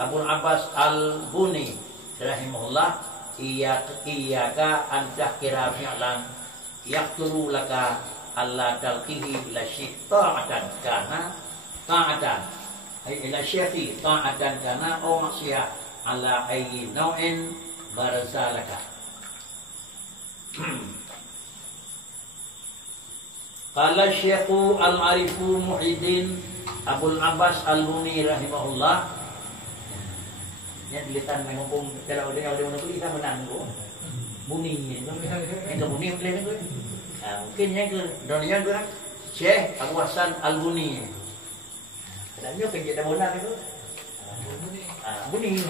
Abul Abbas Al-Buni rahimahullah, iyyaka an tahkira fi'lan yaqturu laka alla talqihi ila syekh ta'atan kana ta'atan ila syekhi ta'atan kana au maksiyah ala ayyi naw'in barzalaka. Qala Syekhu Al-Arifu Muhyiddin Abul Abbas Al-Buni rahimahullah. Yang dilitan menghukum kalau dia kita menang tu. Buni itu. Yang buni boleh tu. Mungkin yang ke dunia tu Syekh Abu Hasan Al-Buni. Kadangnya kerja dah menang itu. Buni.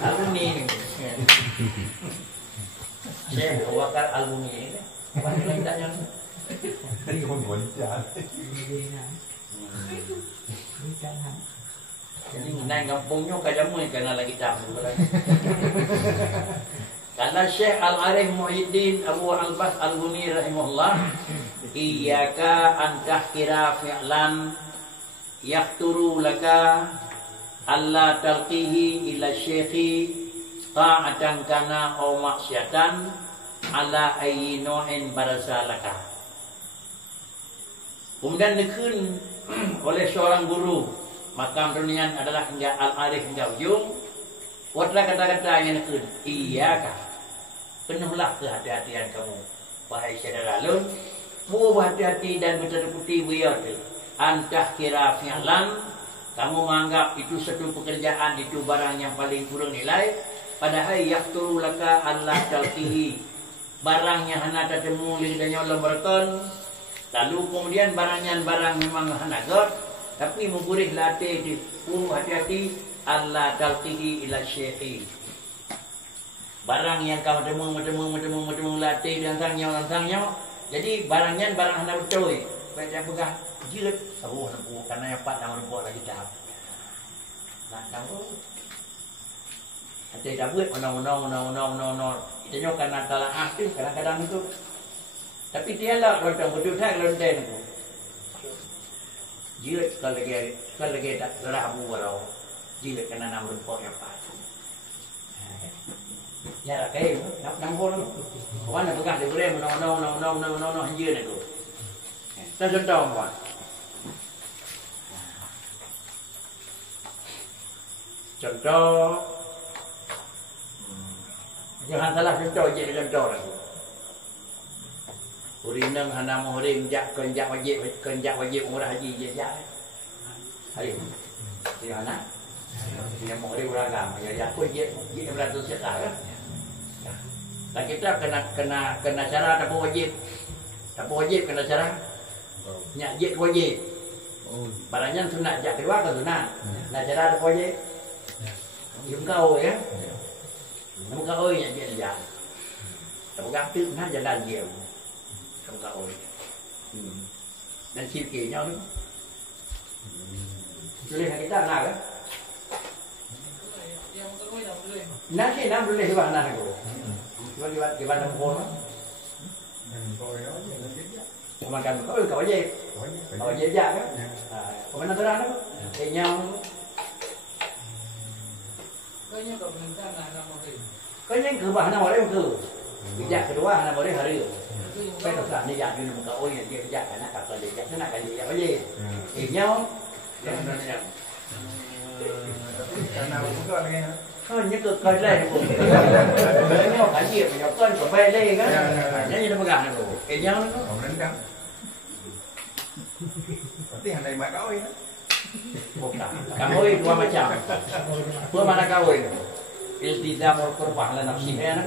Al-Buni ni. Syekh Abu Bakar Al-Buni ni. Apa yang kita tanya? Tadi kau buat jahat. Jadi naik kampungnya kajamu kena lagi tak. Kala Syekh Al-Arif Muhyiddin Abu Al-Bas Al-Buni rahimahullah, iyyaka an tahkira fi'lan yaqturu laka alla talqihi ila syekhi ta'atan kana aw maksiatan ala ayyi nu'in barasalaka. Kemudian dikun oleh seorang guru makam dunia adalah hingga Al-Arif hingga ujung. Buatlah kata-kata yang dikun, iyyaka, penuhlah kehati-hatian kamu wahai saudara alun, berhati-hati dan berhati-hati biar antah kira fi'lan, kamu menganggap itu satu pekerjaan, itu barang yang paling kurang nilai, padahal yaqturu laka Allah talqihi, barang yang hana tatemu lidahnya Allah berkon. Lalu kemudian barangnya barang memang hanagot, tapi mengurih latih di hati-hati Allah talqihi ila syekhi. Barang yang kau temu latih dan tangnya. Jadi barangnya barang hana betul. Baik dia pegang jirat. Oh, karena yang pat nama buat lagi tahap. Nak tahu. Hati dah buat no. Kita karena salah aktif kadang-kadang itu. Tapi dia lah rontang betul tak lonten tu. Jirat kalau lagi tak rabu walau. Jirat kena nama report yang pas. Ya lah kayak nak pun. Kawan nak pegang dia boleh no hanja ni tu. Kita contoh kawan. Contoh. Jangan salah contoh je contoh lah. Urinang hana muhrim kenjak wajib umrah haji je jak. Hari. Dia anak. Dia muhrim beragam. Ya aku je beratus sekar kan. Dan kita kena cara tak wajib. Tak wajib kena cara. Nyak je wajib. Barangnya sunat jak kedua ke sunat. Nah cara tak wajib. Jum kau ya. Muka oi nyak je jak. Tak ganti nah jalan dia. Không có ôi. Dan chim nhau nữa. Cho nên cái ta nào đó. Nãy khi năm boleh hewan nak aku. Cái ban năm khôn đó. Makan kau aja. Kau aja aja kan. Kau mana terang đó. Thì nhau. Kau yang kebahan nama dia tu. Bijak kedua nama dia hari. Cái tập đoàn như vậy như một cậu như vậy vậy nó tập là gì vậy nó là gì vậy cái gì thì nhau nào cũng có nghe thôi những cái coi đây cũng nhau cả gì mà nhau cơn của bê đây cái nó như nó gà này đủ thì nhau nó còn đánh trắng cái hàng này mà có ơi cảm ơi qua mà chào qua mà đã ơi iltizamul qurban la nafsiha nó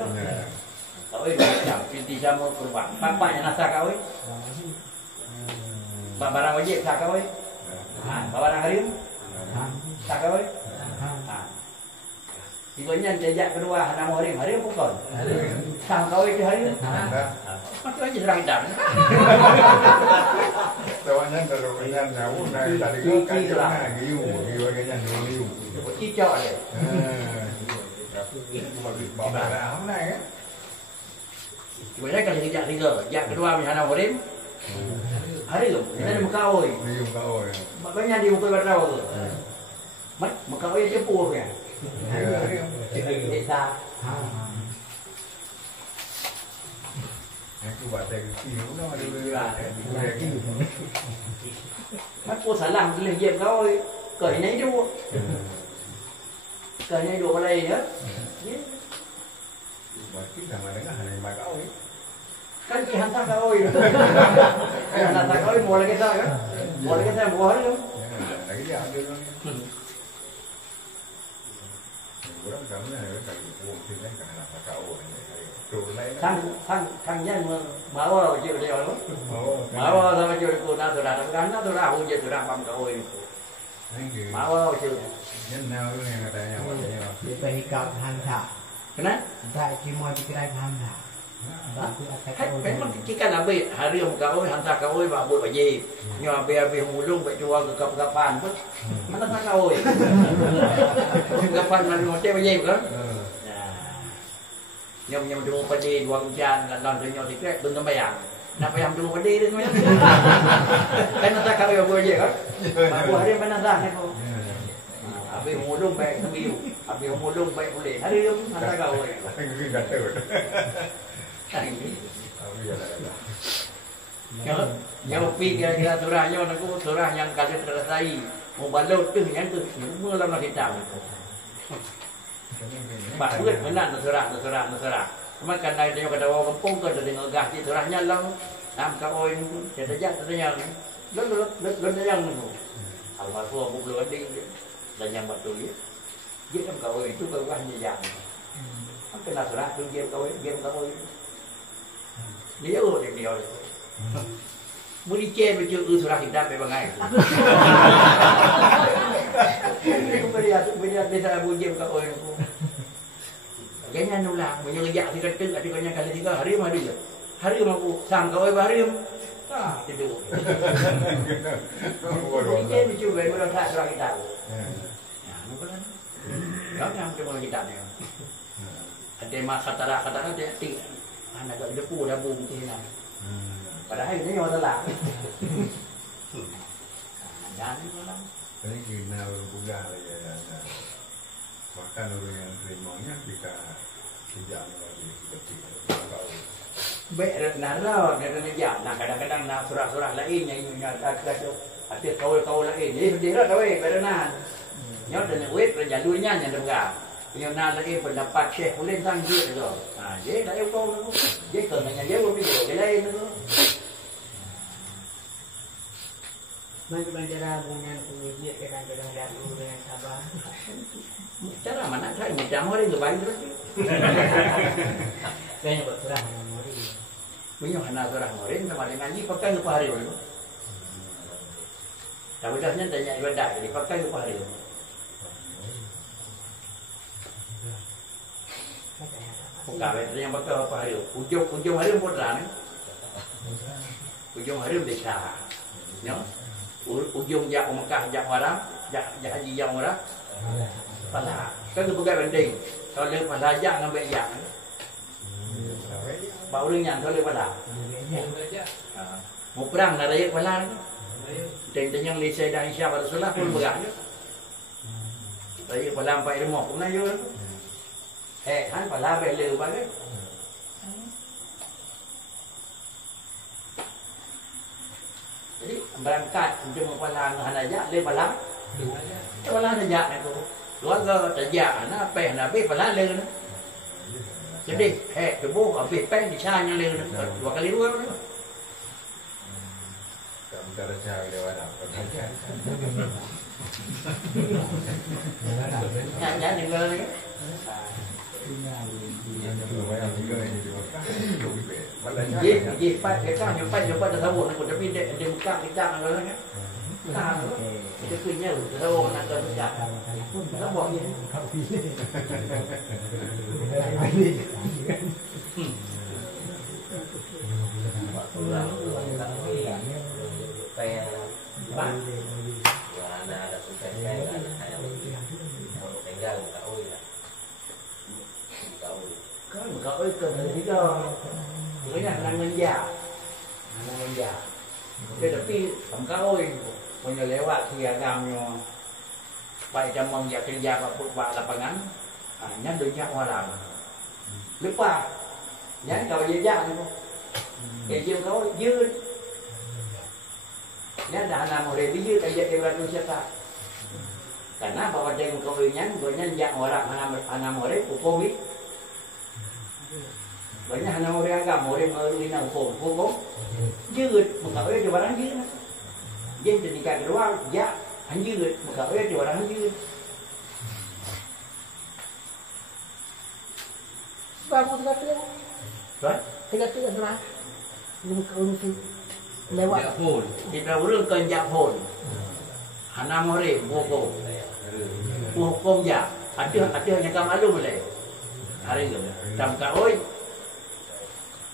kau itu macam iltizamul qurban. Bapaknya nak sah kau? Barang wajib sah kau? Barang harim? Sah kau? Tibanya jejak kedua nama harim bukan? Sah kau itu harim? Macam aja serang hitam. Tawanya terus kenyan jauh dari kan giu kayaknya giu. Cicok dia. Bawa dah mana ya? Sebenarnya kalau jak kedua misalnya murim hari tu, ini ada muka oi. Makanya di muka berapa tu? Mà cậu ấy cái bùa kìa. Để ta. Aku buat saya kiri, no, Mắt cô sẽ làm cái liền thôi, cởi nấy đua. Cởi nấy đua vào đây nữa. Kita sama dengan hanya makau ini. Kan ki hantar kau oi. Hantar kau oi mulai kita kan. Mulai kita buat kan. Lagi dia ambil orang. Orang kami ada kali buat sini kan nak makau ini. Thằng nhân mà vào chịu điều lắm. Mà vào sao mà chịu cô na tôi đã gắn nó tôi đã hôn tôi đang băm kau oi. Mà vào chịu. Nhân nào cái này người ta nhau vậy nhau. Dia pergi kau hantar. Kenapa? Tak cuma pikiran hantar. Cái mà chỉ cần là bị hari ông kau oi hantar kau oi vào buổi gì. Nhưng mà bây giờ hùng lung bị chua gặp bàn mất. Nó thằng kau oi. Gặp bàn mà nó chơi gì nữa. Nyom dulu padi dua hujan dan dunia tiga belum bayang. Nak bayang dulu padi tu macam. Kan nak kau yang boleh kan? Aku hari mana dah ni kau. Abi mulung baik kamiu. Abi mulung baik boleh. Hari tu nak kau. Ini kata betul. Abi ada. Yang pi kira surah yang aku surah yang kali terselesai. Mau balut tu yang tu semua dalam kitab. Pak buat benar terserah. Cuma kan dia kata orang kampung kan dia ngegah di terahnya lang nam kau ini jadi yang lalu yang tu. Awal tu aku belum ada dan yang betul dia. Dia kan kau itu berwahnya yang. Apa nak serah tu dia kau. Dia dia. Muli chen betul surah kita bebangai. Beri beda bunyi kau itu. Jangan ulang, menyelejak tiga kali, adiknya kali tiga hari mah dia. Hari mah aku sang kau hari ah tidur. Ini juga orang tak surah kita. Ya, mungkin. Kau yang cuma kita ni. Ada masa kata dia ti, anak dah depu dah bung ni lah. Padahal ini orang salah. Jangan ulang. Ini kita buka lagi ya. Bahkan orang yang terimanya kita tidak lagi kita tahu. Baik nara kerana jam. Nah kadang-kadang nak surah-surah lain yang ada kau lain. Ini dia kau kerana nyot dan wet perjalunya yang dengar. Yang nak lagi pendapat Syekh boleh tanggi tu. Dia dah kau dia kerana dia boleh dia lain tu. Bagaimana cara bunyian penyidik kadang-kadang daru dengan sabar. Cara mana saya mudah orang tu baik terus. Kayaknya buat surah memori. Punya anak surah morin sama dengan ngaji pakai apa hari tu. Tapi dasnya tanya ibadah jadi pakai apa hari tu. Bukan yang pakai apa hari tu. Ujung hari pun terang. Ujung hari desa. No? Ujung jak Mekah, jak Haram, jak haji yang Umrah. Pahala. Kan tu bukan banding. Kalau le pahala jak ngambil jak. Bau ringan kalau le pahala. Mau perang nak raya pahala. Dan yang li saya dan Isya Rasulullah pun berat. Raya pahala sampai rumah pun ayo. Kan pahala baik le bagai. Jadi berangkat untuk memperlang hanajak le palang. Palang hanajak tu. Keluarga tajak na pe na be palang le. Jadi tubuh habis pen dicanya le dua kali dua. Kamu cara cari lewat apa saja. Jangan dengar ni. Ye pat ke kan nyopat dah tahu nak tapi dia buka kita kalau kan. Kita punya tahu nak kerja. Tak buat ni. Kau itu kita banyak nangan ya. Tapi engkau punya lewat si agamnya Baik jamang dia kerja buat lapangan, nya dunia orang. Lupa, nya kau jejak ni. Kerja kauยืด, nya dah nama orangยืดkerja beratus siapa. Karena bawa dia kau nya jak orang anak orang hukum ni. Banyak anak orang agama orang mengenal hukum,ยืด muka orang dia barangยืด. Jadi ketika keluar, ya. Anjir, muka dia orang anjir. Bagus kata. Right? Tiga lah. Muka orang lewat. Japon. Kita urang ke Japon. Hana more boko. Hukum ya. Ada yang kamu malu boleh. Hari tu. Tam kaoi.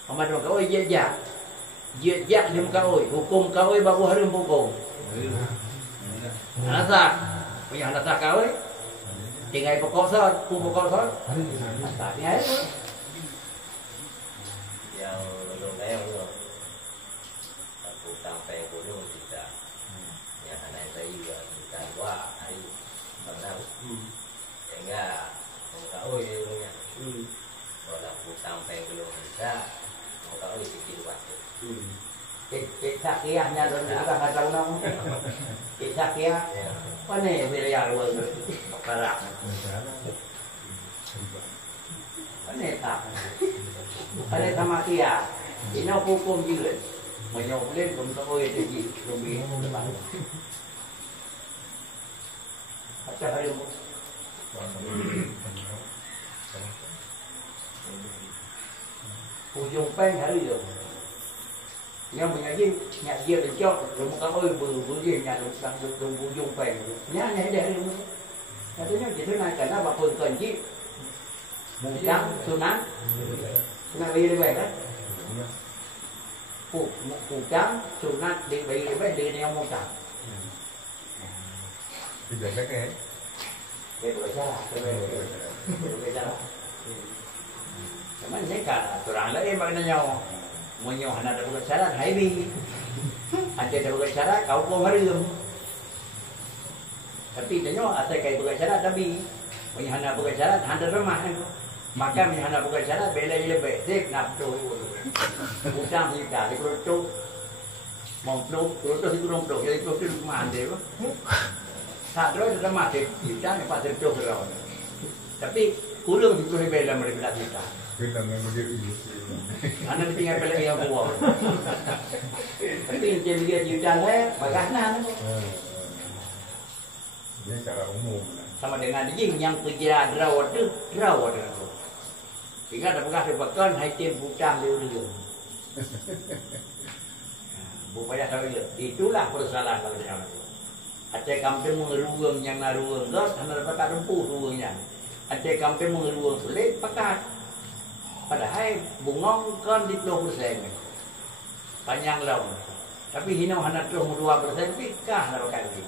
Amat kaoi je. Je di muka oi. Hukum kaoi baru hari boko. Anak punya anak kau tinggal pokok sor, pokok sor. Tak dia itu. Yang lomel tu, aku sampai gunung kita. Yang anak saya juga kita buat hari mana. Sehingga kau nya. Kalau aku sampai gunung kita, kau sikit waktu. Cik sakiahnya dan juga nggak tahu nama. Cik sakiah, mana wilayah luar barat? Mana tak? Ada sama kia, ini hukum juga. Menyokong belum tahu itu lebih lepas. Macam hari ini. Ujung pen hari itu. Yang mengaji nyak dia lecok, rumah kau ber nyak sang ujung pen. Nyak ada hari ini. Katanya kita nak kena apa pun kanji. Mungkin sunat. Sunat bayi lebih kan? Mungkin sunat di bayi lebih di yang mungkin. Tidak ada kan? Betul salah. Betul salah. Cuman saya kan orang lain maknanya Munyo anak ada syarat hai bi. Ante ada syarat kau ko harum. Tapi denyo ate kai syarat tapi punya anak syarat handa remah. Maka punya anak syarat bela ile besek nak tu. Utang kita di tu. Mong tu itu dong tu jadi tu mana dia. Tak terus remah kita ni pasal tu kalau. Tapi kulung itu bela mereka kita. Kita memang dia ini. Anak tinggal pelak yang buah. Tapi macam dia jutaan saya, bagaimana? Ini cara umum. Sama dengan jing yang kerja drawat tu. Jika ada bekas dipakai, hai tim butang dia. Bupaya tahu dia. Itulah persoalan kalau dia. Aceh kampung mengeruang yang naruang gas, hanya dapat rempuh ruangnya. Aceh kampung mengeruang sulit, pakat. Padahal bungong kan di 20%. Panjang laut. Tapi hinau hanya 2%, tapi kah nak pakai begini.